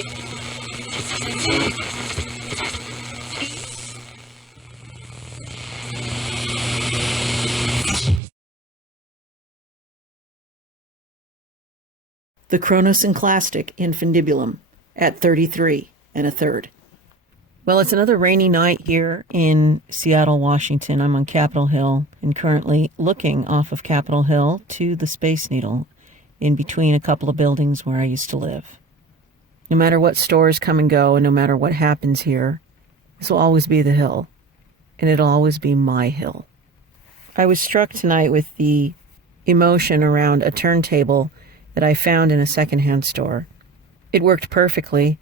The CHRONO INFUNDIBULum at 33 1/3. Well, it's another rainy night here in Seattle, Washington. I'm on Capitol Hill and currently looking off of Capitol Hill to the Space Needle in between a couple of buildings where I used to live. No matter what stores come and go and no matter what happens here, this will always be the hill, and it'll always be my hill. I was struck tonight with the emotion around a turntable that I found in a secondhand store. It worked perfectly,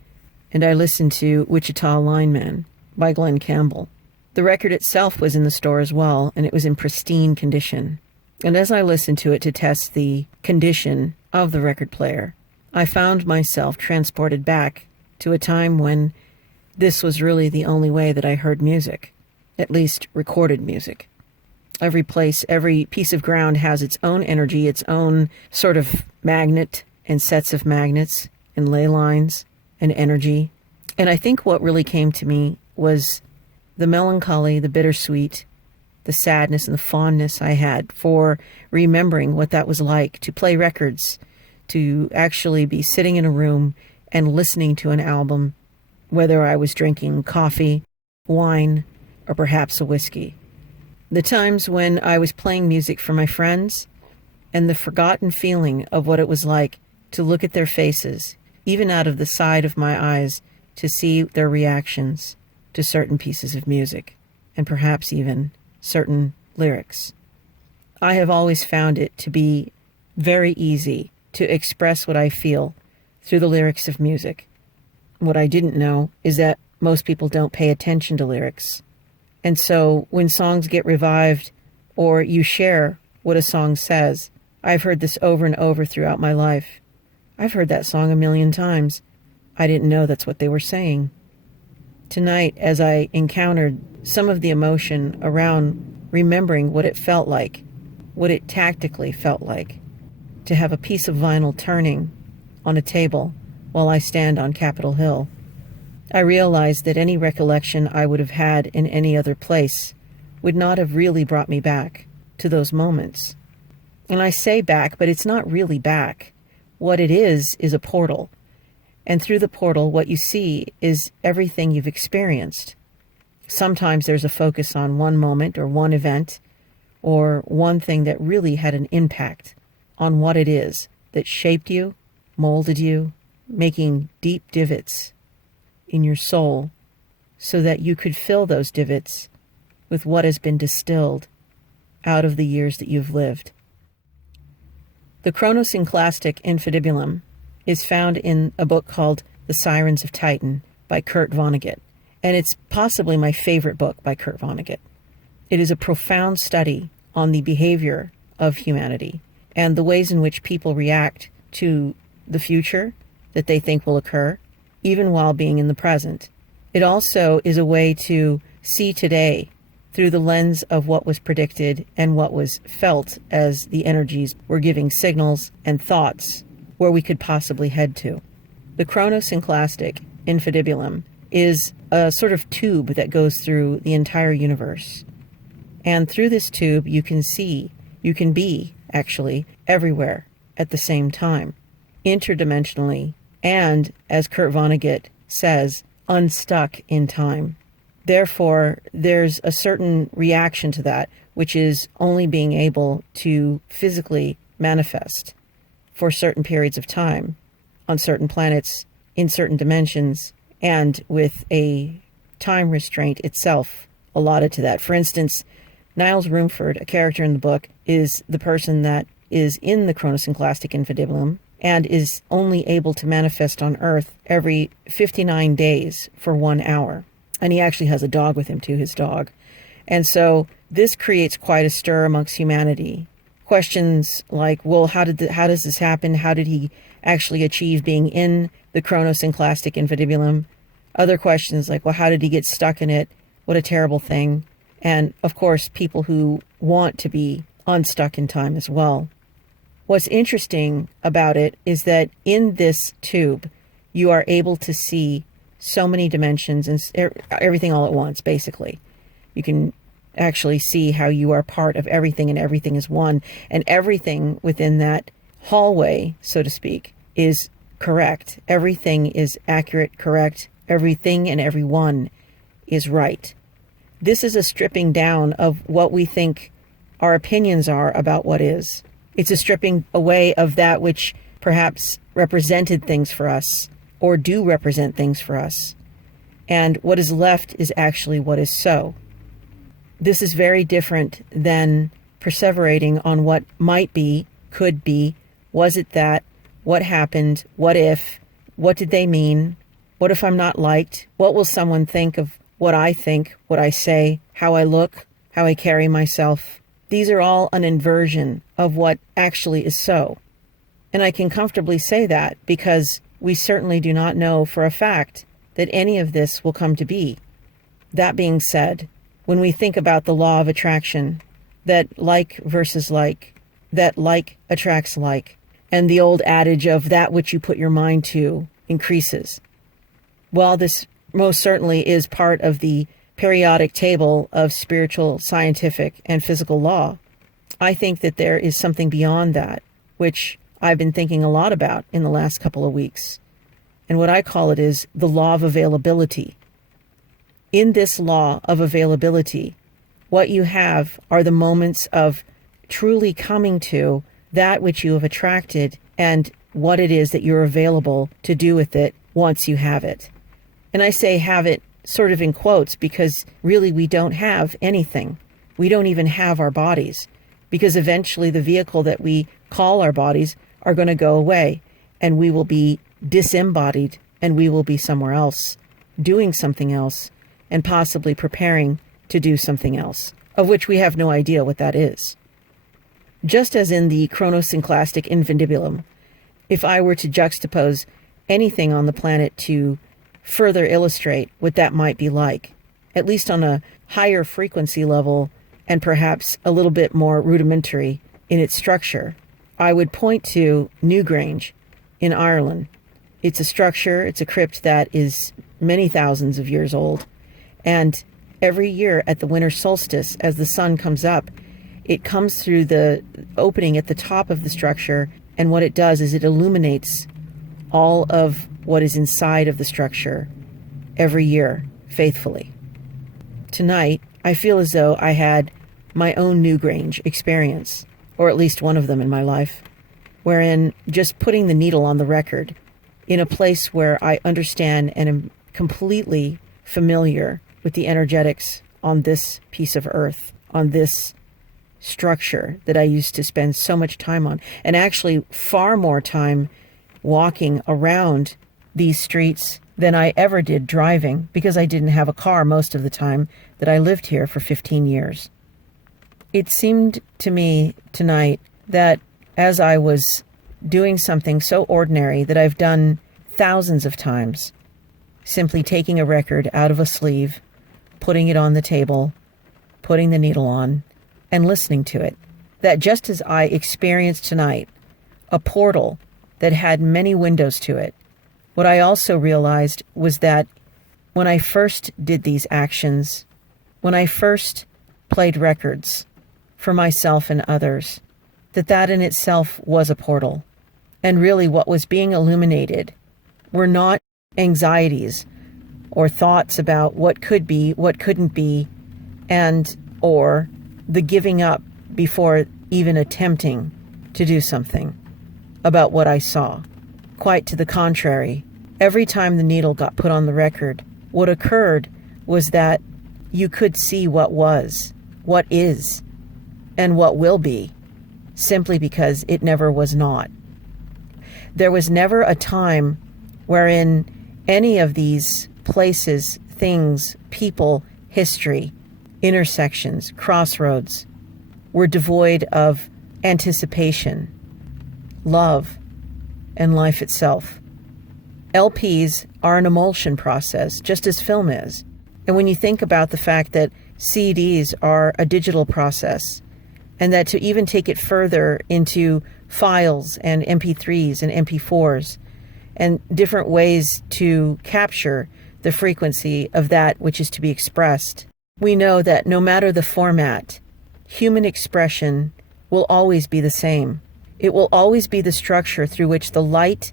and I listened to Wichita Lineman by Glenn Campbell. The record itself was in the store as well, and it was in pristine condition. And as I listened to it to test the condition of the record player, I found myself transported back to a time when this was really the only way that I heard music, at least recorded music. Every place, every piece of ground has its own energy, its own sort of magnet and sets of magnets and ley lines and energy. And I think what really came to me was the melancholy, the bittersweet, the sadness and the fondness I had for remembering what that was like to play records, to actually be sitting in a room and listening to an album, whether I was drinking coffee, wine, or perhaps a whiskey. The times when I was playing music for my friends, and the forgotten feeling of what it was like to look at their faces, even out of the side of my eyes, to see their reactions to certain pieces of music, and perhaps even certain lyrics. I have always found it to be very easy to express what I feel through the lyrics of music. What I didn't know is that most people don't pay attention to lyrics. And so when songs get revived or you share what a song says, I've heard this over and over throughout my life. I've heard that song 1,000,000 times. I didn't know that's what they were saying. Tonight, as I encountered some of the emotion around remembering what it felt like, what it tactically felt like, to have a piece of vinyl turning on a table while I stand on Capitol Hill, I realized that any recollection I would have had in any other place would not have really brought me back to those moments. And I say back, but it's not really back. What it is a portal. And through the portal, what you see is everything you've experienced. Sometimes there's a focus on one moment or one event or one thing that really had an impact on what it is that shaped you, molded you, making deep divots in your soul so that you could fill those divots with what has been distilled out of the years that you've lived. The CHRONO INFUNDIBULum is found in a book called The Sirens of Titan by Kurt Vonnegut, and it's possibly my favorite book by Kurt Vonnegut. It is a profound study on the behavior of humanity and the ways in which people react to the future that they think will occur, even while being in the present. It also is a way to see today through the lens of what was predicted and what was felt as the energies were giving signals and thoughts where we could possibly head to. The CHRONO INFUNDIBULum is a sort of tube that goes through the entire universe. And through this tube, you can be actually everywhere at the same time, interdimensionally, and, as Kurt Vonnegut says, unstuck in time. Therefore, there's a certain reaction to that, which is only being able to physically manifest for certain periods of time on certain planets, in certain dimensions, and with a time restraint itself allotted to that. For instance, Niles Rumford, a character in the book, is the person that is in the CHRONO INFUNDIBULum and is only able to manifest on Earth every 59 days for 1 hour. And he actually has a dog with him too, his dog. And so this creates quite a stir amongst humanity. Questions like, well, how does this happen? How did he actually achieve being in the CHRONO INFUNDIBULum? Other questions like, well, how did he get stuck in it? What a terrible thing. And of course, people who want to be unstuck in time as well. What's interesting about it is that in this tube, you are able to see so many dimensions and everything all at once, basically. You can actually see how you are part of everything and everything is one, and everything within that hallway, so to speak, is correct. Everything is accurate, correct. Everything and everyone is right. This is a stripping down of what we think our opinions are about what is. It's a stripping away of that which perhaps represented things for us or do represent things for us. And what is left is actually what is so. This is very different than perseverating on what might be, could be, was it that, what happened, what if, what did they mean, what if I'm not liked, what will someone think of what I think, what I say, how I look, how I carry myself. These are all an inversion of what actually is so. And I can comfortably say that because we certainly do not know for a fact that any of this will come to be. That being said, when we think about the law of attraction, that like versus like, that like attracts like, and the old adage of that which you put your mind to increases. While this most certainly is part of the periodic table of spiritual, scientific, and physical law, I think that there is something beyond that, which I've been thinking a lot about in the last couple of weeks. And what I call it is the law of availability. In this law of availability, what you have are the moments of truly coming to that which you have attracted and what it is that you're available to do with it once you have it. And I say have it sort of in quotes because really we don't have anything. We don't even have our bodies because eventually the vehicle that we call our bodies are going to go away and we will be disembodied and we will be somewhere else, doing something else and possibly preparing to do something else, of which we have no idea what that is. Just as in the CHRONO infundibulum, if I were to juxtapose anything on the planet to further illustrate what that might be like, at least on a higher frequency level and perhaps a little bit more rudimentary in its structure, I would point to Newgrange in Ireland. It's a structure, it's a crypt that is many thousands of years old. And every year at the winter solstice, as the sun comes up, it comes through the opening at the top of the structure. And what it does is it illuminates all of what is inside of the structure every year faithfully. Tonight, I feel as though I had my own Newgrange experience, or at least one of them in my life, wherein just putting the needle on the record in a place where I understand and am completely familiar with the energetics on this piece of earth, on this structure that I used to spend so much time on, and actually far more time walking around these streets than I ever did driving, because I didn't have a car most of the time that I lived here for 15 years. It seemed to me tonight that as I was doing something so ordinary that I've done thousands of times, simply taking a record out of a sleeve, putting it on the table, putting the needle on, and listening to it, that just as I experienced tonight a portal that had many windows to it, what I also realized was that when I first did these actions, when I first played records for myself and others, that in itself was a portal. And really what was being illuminated were not anxieties or thoughts about what could be, what couldn't be, and or the giving up before even attempting to do something about what I saw. Quite to the contrary, every time the needle got put on the record, what occurred was that you could see what was, what is, and what will be, simply because it never was not. There was never a time wherein any of these places, things, people, history, intersections, crossroads, were devoid of anticipation, love, and life itself. LPs are an emulsion process, just as film is. And when you think about the fact that CDs are a digital process, and that to even take it further into files and MP3s and MP4s, and different ways to capture the frequency of that which is to be expressed, we know that no matter the format, human expression will always be the same. It will always be the structure through which the light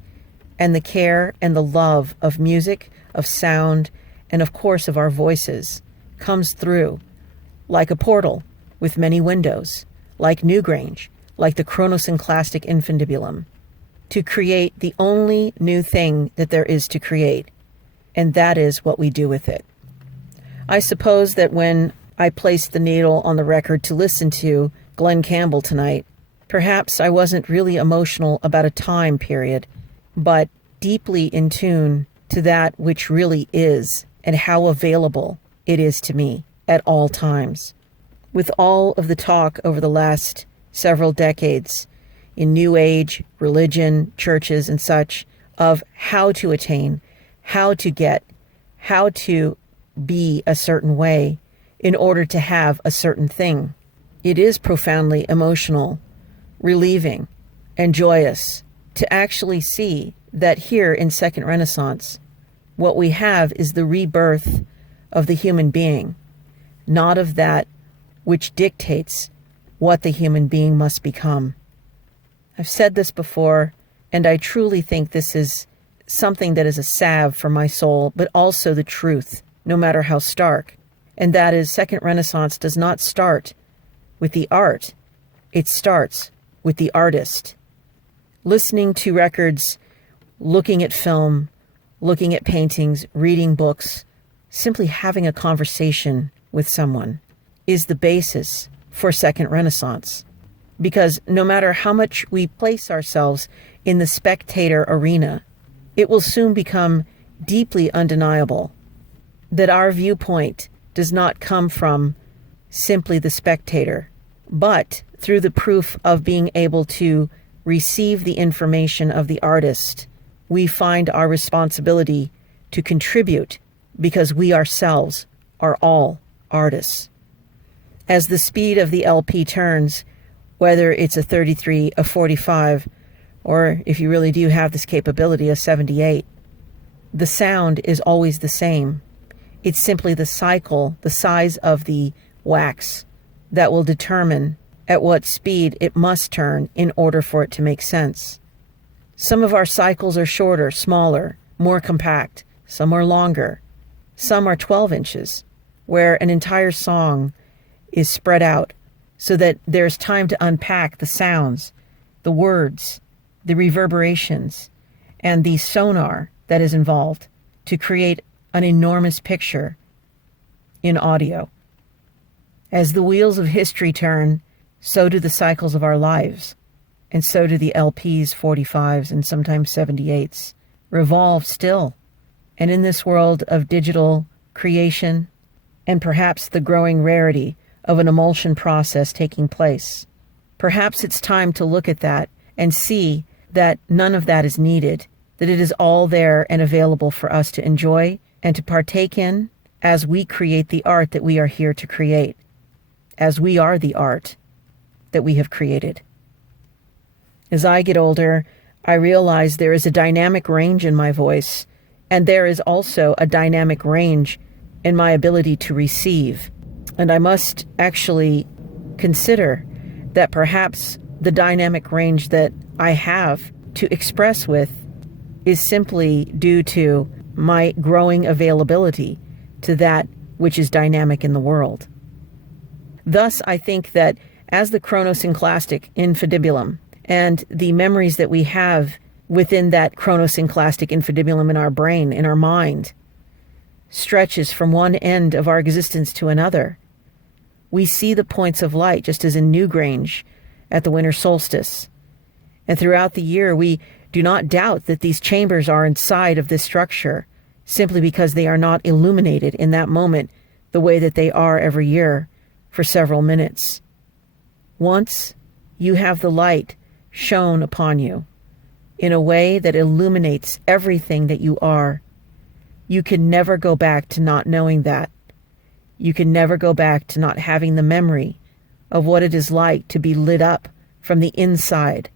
and the care and the love of music, of sound, and of course of our voices comes through, like a portal with many windows, like Newgrange, like the CHRONO infundibulum, to create the only new thing that there is to create, and that is what we do with it. I suppose that when I placed the needle on the record to listen to Glenn Campbell tonight, perhaps I wasn't really emotional about a time period, but deeply in tune to that which really is and how available it is to me at all times. With all of the talk over the last several decades in New Age, religion, churches and such, of how to attain, how to get, how to be a certain way in order to have a certain thing, it is profoundly emotional, relieving, and joyous to actually see that here in Second Renaissance, what we have is the rebirth of the human being, not of that which dictates what the human being must become. I've said this before, and I truly think this is something that is a salve for my soul, but also the truth, no matter how stark. And that is, Second Renaissance does not start with the art. It starts with the artist. Listening to records, looking at film, looking at paintings, reading books, simply having a conversation with someone is the basis for Second Renaissance. Because no matter how much we place ourselves in the spectator arena, it will soon become deeply undeniable that our viewpoint does not come from simply the spectator, but through the proof of being able to receive the information of the artist, we find our responsibility to contribute because we ourselves are all artists. As the speed of the LP turns, whether it's a 33, a 45, or if you really do have this capability, a 78, the sound is always the same. It's simply the cycle, the size of the wax, that will determine at what speed it must turn in order for it to make sense. Some of our cycles are shorter, smaller, more compact. Some are longer. Some are 12 inches, where an entire song is spread out so that there's time to unpack the sounds, the words, the reverberations, and the sonar that is involved to create an enormous picture in audio. As the wheels of history turn, so do the cycles of our lives, and so do the LPs, 45s, and sometimes 78s, revolve still. And in this world of digital creation, and perhaps the growing rarity of an emulsion process taking place, perhaps it's time to look at that and see that none of that is needed, that it is all there and available for us to enjoy and to partake in as we create the art that we are here to create, as we are the art that we have created. As I get older, I realize there is a dynamic range in my voice, and there is also a dynamic range in my ability to receive. And I must actually consider that perhaps the dynamic range that I have to express with is simply due to my growing availability to that which is dynamic in the world. Thus, I think that as the CHRONO infundibulum and the memories that we have within that CHRONO infundibulum in our brain, in our mind, stretches from one end of our existence to another, we see the points of light, just as in Newgrange at the winter solstice. And throughout the year, we do not doubt that these chambers are inside of this structure, simply because they are not illuminated in that moment the way that they are every year for several minutes. Once you have the light shone upon you in a way that illuminates everything that you are, you can never go back to not knowing that. You can never go back to not having the memory of what it is like to be lit up from the inside,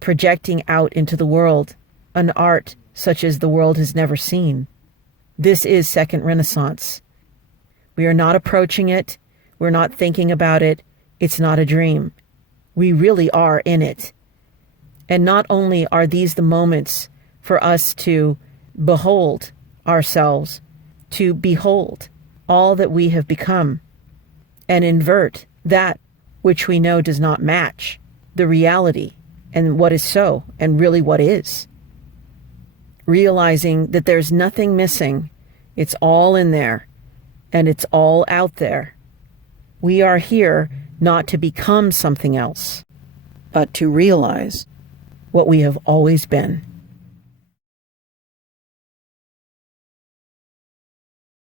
projecting out into the world an art such as the world has never seen. This is Second Renaissance. We are not approaching it. We're not thinking about it. It's not a dream. We really are in it. And not only are these the moments for us to behold ourselves, to behold all that we have become, and invert that which we know does not match the reality and what is so, and really what is. Realizing that there's nothing missing. It's all in there, and it's all out there. We are here not to become something else, but to realize what we have always been.